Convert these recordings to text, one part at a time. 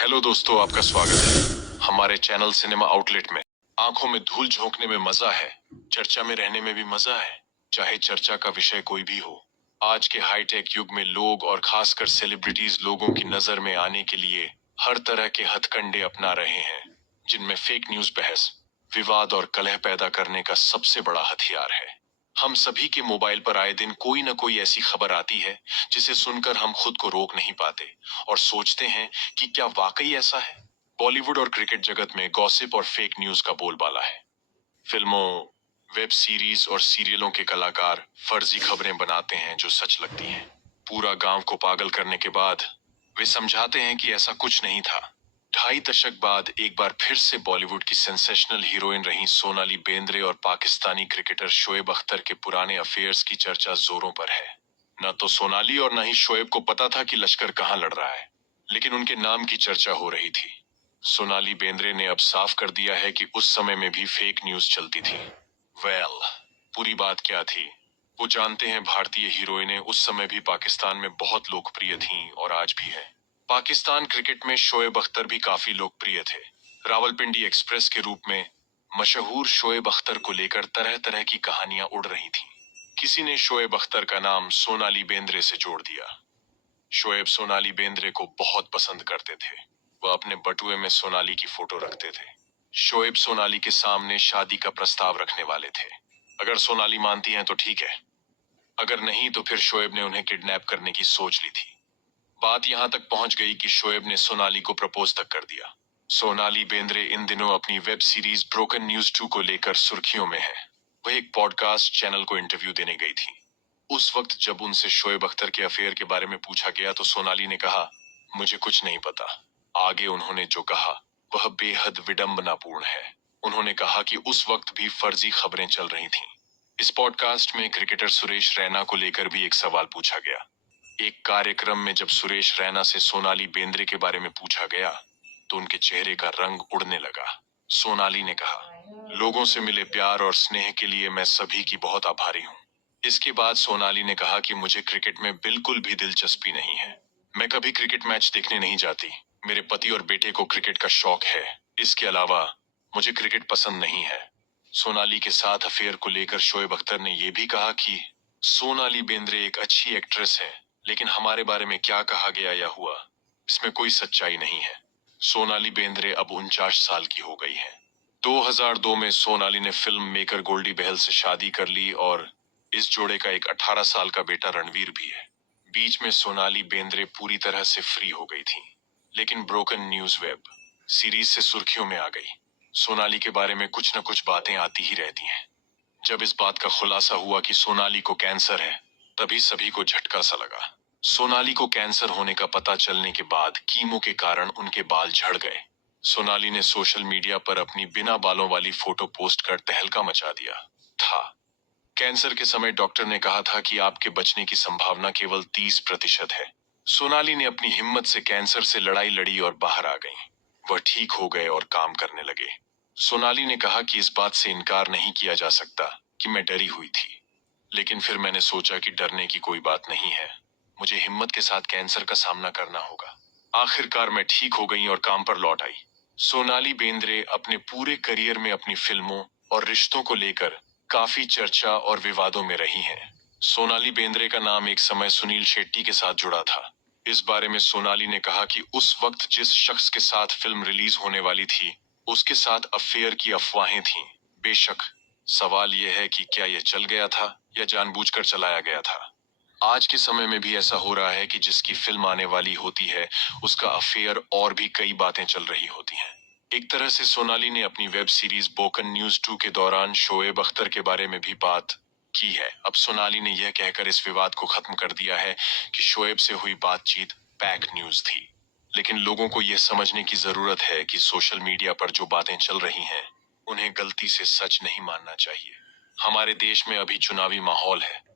Hello दोस्तों, आपका स्वागत है हमारे चैनल सिनेमा आउटलेट में। आंखों में धूल झोंकने में मजा है, चर्चा में रहने में भी मजा है, चाहे चर्चा का विषय कोई भी हो। आज के हाईटेक युग में लोग और खासकर सेलिब्रिटीज लोगों की नजर में आने के लिए हर तरह के हथकंडे अपना रहे हैं, जिनमें फेक न्यूज बहस, विवाद और कलह पैदा करने का सबसे बड़ा हथियार है। हम सभी के मोबाइल पर आए दिन कोई न कोई ऐसी खबर आती है जिसे सुनकर हम खुद को रोक नहीं पाते और सोचते हैं कि क्या वाकई ऐसा है। बॉलीवुड और क्रिकेट जगत में गॉसिप और फेक न्यूज का बोलबाला है। फिल्मों, वेब सीरीज और सीरियलों के कलाकार फर्जी खबरें बनाते हैं जो सच लगती हैं। पूरा गांव को पागल करने के बाद वे समझाते हैं कि ऐसा कुछ नहीं था। 2.5 दशक बाद एक बार फिर से बॉलीवुड की सेंसेशनल हीरोइन रही सोनाली बेंद्रे और पाकिस्तानी क्रिकेटर शोएब अख्तर के पुराने अफेयर्स की चर्चा जोरों पर है। न तो सोनाली और न ही शोएब को पता था कि लश्कर कहां लड़ रहा है, लेकिन उनके नाम की चर्चा हो रही थी। सोनाली बेंद्रे ने अब साफ कर दिया है कि उस समय में भी फेक न्यूज चलती थी। पूरी बात क्या थी वो जानते हैं। भारतीय हीरोइनें उस समय भी पाकिस्तान में बहुत लोकप्रिय थीं और आज भी है। पाकिस्तान क्रिकेट में शोएब अख्तर भी काफी लोकप्रिय थे। रावलपिंडी एक्सप्रेस के रूप में मशहूर शोएब अख्तर को लेकर तरह तरह की कहानियां उड़ रही थीं। किसी ने शोएब अख्तर का नाम सोनाली बेंद्रे से जोड़ दिया। शोएब सोनाली बेंद्रे को बहुत पसंद करते थे। वह अपने बटुए में सोनाली की फोटो रखते थे। शोएब सोनाली के सामने शादी का प्रस्ताव रखने वाले थे। अगर सोनाली मानती हैं तो ठीक है, अगर नहीं तो फिर शोएब ने उन्हें किडनैप करने की सोच ली थी। बात यहां तक पहुंच गई कि शोएब ने सोनाली को प्रपोज तक कर दिया। सोनाली बेंद्रे इन दिनों अपनी वेब सीरीज ब्रोकन न्यूज 2 को लेकर सुर्खियों में है। वह एक पॉडकास्ट चैनल को इंटरव्यू देने गई थी। उस वक्त जब उनसे शोएब अख्तर के अफेयर के बारे में पूछा गया तो सोनाली ने कहा, मुझे कुछ नहीं पता। आगे उन्होंने जो कहा वह बेहद विडंबनापूर्ण है। उन्होंने कहा कि उस वक्त भी फर्जी खबरें चल रही थीं। इस पॉडकास्ट में क्रिकेटर सुरेश रैना को लेकर भी एक सवाल पूछा गया। एक कार्यक्रम में जब सुरेश रैना से सोनाली बेंद्रे के बारे में पूछा गया तो उनके चेहरे का रंग उड़ने लगा। सोनाली ने कहा, लोगों से मिले प्यार और स्नेह के लिए मैं सभी की बहुत आभारी हूँ। इसके बाद सोनाली ने कहा कि मुझे क्रिकेट में बिल्कुल भी दिलचस्पी नहीं है। मैं कभी क्रिकेट मैच देखने नहीं जाती। मेरे पति और बेटे को क्रिकेट का शौक है। इसके अलावा मुझे क्रिकेट पसंद नहीं है। सोनाली के साथ अफेयर को लेकर शोएब अख्तर ने यह भी कहा कि सोनाली बेंद्रे एक अच्छी एक्ट्रेस है, लेकिन हमारे बारे में क्या कहा गया या हुआ इसमें कोई सच्चाई नहीं है। सोनाली बेंद्रे अब 49 साल की हो गई है। 2002 में सोनाली ने फिल्म मेकर गोल्डी बहल से शादी कर ली और इस जोड़े का एक 18 साल का बेटा रणवीर भी है। बीच में सोनाली बेंद्रे पूरी तरह से फ्री हो गई थी, लेकिन ब्रोकन न्यूज वेब सीरीज से सुर्खियों में आ गई। सोनाली के बारे में कुछ न कुछ बातें आती ही रहती हैं। जब इस बात का खुलासा हुआ कि सोनाली को कैंसर है, तभी सभी को झटका सा लगा। सोनाली को कैंसर होने का पता चलने के बाद कीमो के कारण उनके बाल झड़ गए। सोनाली ने सोशल मीडिया पर अपनी बिना बालों वाली फोटो पोस्ट कर तहलका मचा दिया था। कैंसर के समय डॉक्टर ने कहा था कि आपके बचने की संभावना केवल 30% है। सोनाली ने अपनी हिम्मत से कैंसर से लड़ाई लड़ी और बाहर आ गईं। वह ठीक हो गए और काम करने लगे। सोनाली ने कहा कि इस बात से इनकार नहीं किया जा सकता कि मैं डरी हुई थी, लेकिन फिर मैंने सोचा कि डरने की कोई बात नहीं है। मुझे हिम्मत के साथ कैंसर का सामना करना होगा। आखिरकार मैं ठीक हो गई और काम पर लौट आई। सोनाली बेंद्रे अपने पूरे करियर में अपनी फिल्मों और रिश्तों को लेकर काफी चर्चा और विवादों में रही हैं। सोनाली बेंद्रे का नाम एक समय सुनील शेट्टी के साथ जुड़ा था। इस बारे में सोनाली ने कहा कि उस वक्त जिस शख्स के साथ फिल्म रिलीज होने वाली थी, उसके साथ अफेयर की अफवाहें थीं। बेशक सवाल यह है कि क्या यह चल गया था या जानबूझकर चलाया गया था। आज के समय में भी ऐसा हो रहा है कि जिसकी फिल्म आने वाली होती है उसका अफेयर और भी कई बातें चल रही होती हैं। एक तरह से सोनाली ने अपनी वेब सीरीज ब्रोकन न्यूज 2 के दौरान शोएब अख्तर के बारे में भी बात की है। अब सोनाली ने यह कहकर इस विवाद को खत्म कर दिया है कि शोएब से हुई बातचीत पैक न्यूज थी। लेकिन लोगों को यह समझने की जरूरत है कि सोशल मीडिया पर जो बातें चल रही हैं उन्हें गलती से सच नहीं मानना चाहिए। हमारे देश में अभी चुनावी माहौल है।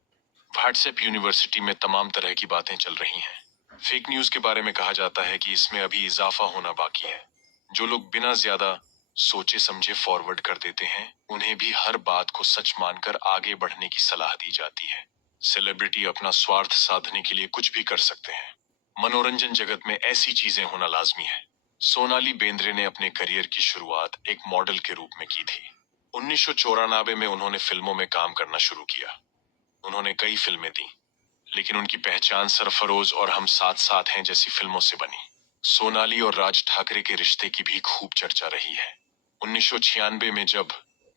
व्हाट्सएप यूनिवर्सिटी में तमाम तरह की बातें चल रही हैं। फेक न्यूज के बारे में कहा जाता है कि इसमें अभी इजाफा होना बाकी है। जो लोग बिना ज्यादा सोचे समझे फॉरवर्ड कर देते हैं, उन्हें भी हर बात को सच मानकर आगे बढ़ने की सलाह दी जाती है। सेलिब्रिटी अपना स्वार्थ साधने के लिए कुछ भी कर सकते हैं। मनोरंजन जगत में ऐसी चीजें होना लाजमी है। सोनाली बेंद्रे ने अपने करियर की शुरुआत एक मॉडल के रूप में की थी। 1994 में उन्होंने फिल्मों में काम करना शुरू किया। उन्होंने कई फिल्में दी, लेकिन उनकी पहचान सरफरोज और हम साथ साथ हैं जैसी फिल्मों से बनी। सोनाली और राज ठाकरे के रिश्ते की भी खूब चर्चा रही है। 1996 में जब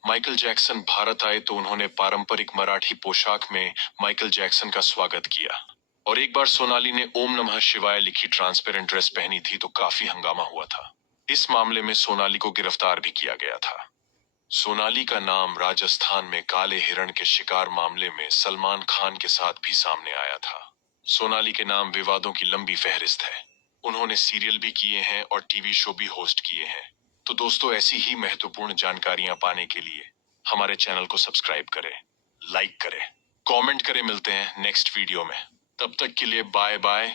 माइकल जैक्सन भारत आए तो उन्होंने पारंपरिक मराठी पोशाक में माइकल जैक्सन का स्वागत किया। और एक बार सोनाली ने ओम नमः शिवाय लिखी ट्रांसपेरेंट ड्रेस पहनी थी तो काफी हंगामा हुआ था। इस मामले में सोनाली को गिरफ्तार भी किया गया था। सोनाली का नाम राजस्थान में काले हिरण के शिकार मामले में सलमान खान के साथ भी सामने आया था। सोनाली के नाम विवादों की लंबी फहरिस्त है। उन्होंने सीरियल भी किए हैं और टीवी शो भी होस्ट किए हैं। तो दोस्तों, ऐसी ही महत्वपूर्ण जानकारियां पाने के लिए हमारे चैनल को सब्सक्राइब करें, लाइक करें, कमेंट करें। मिलते हैं नेक्स्ट वीडियो में। तब तक के लिए बाय बाय।